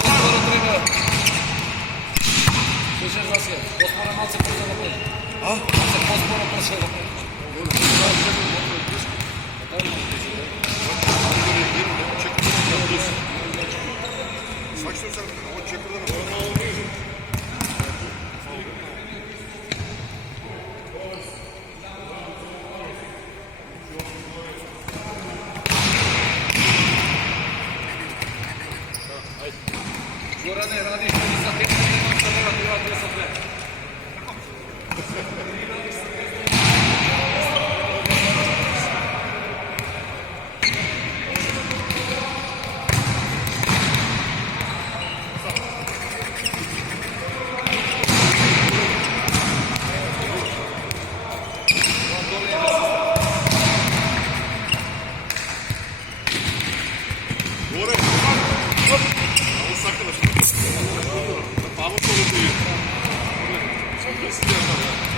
pospora treba. Slišeš da si je? Pospora malce prvo napred. A? Malce pospora prvo napred. Saçma sapan, o çakırdan olmuyor. Gorane, radiš mi za 5 minuta, što mora bila 10 let. Gore, ovo sakala što. Pavo to lupuje. Sad da se